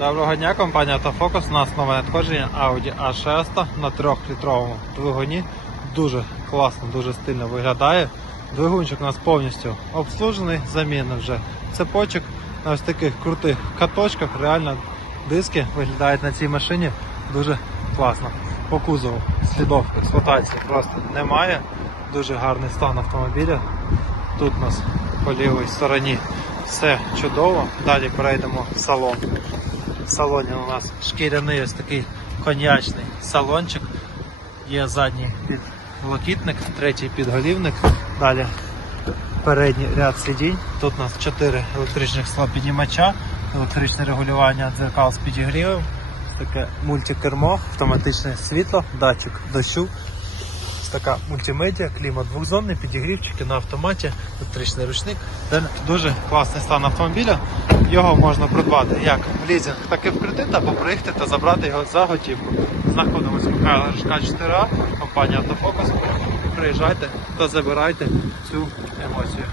Доброго дня, компанія Автофокус. У нас нове надходження Audi A6 на 3-літровому двигуні. Дуже класно, дуже стильно виглядає. Двигунчик у нас повністю обслужений, заміни вже цепочок на ось таких крутих каточках. Реально диски виглядають на цій машині дуже класно. По кузову слідов експлуатації просто немає. Дуже гарний стан автомобіля. Тут у нас по лівій стороні все чудово. Далі перейдемо в салон. Салоні у нас шкіряний ось такий коньячний салончик. Є задній підлокітник, третій підголівник. Далі передній ряд сидінь. Тут у нас 4 електричних склопіднімача, електричне регулювання дзеркал з підігрівом, таке мультикермо, автоматичне світло, датчик дощу. Така мультимедіа, клімат двохзонний, підігрівчики на автоматі, електричний ручник. Дуже класний стан автомобіля. Його можна придбати як в лізинг, так і в кредит, або приїхати та забрати його за готівку. Знаходимося в Михайла Рожка 4А, компанія Автофокус. Приїжджайте та забирайте цю емоцію.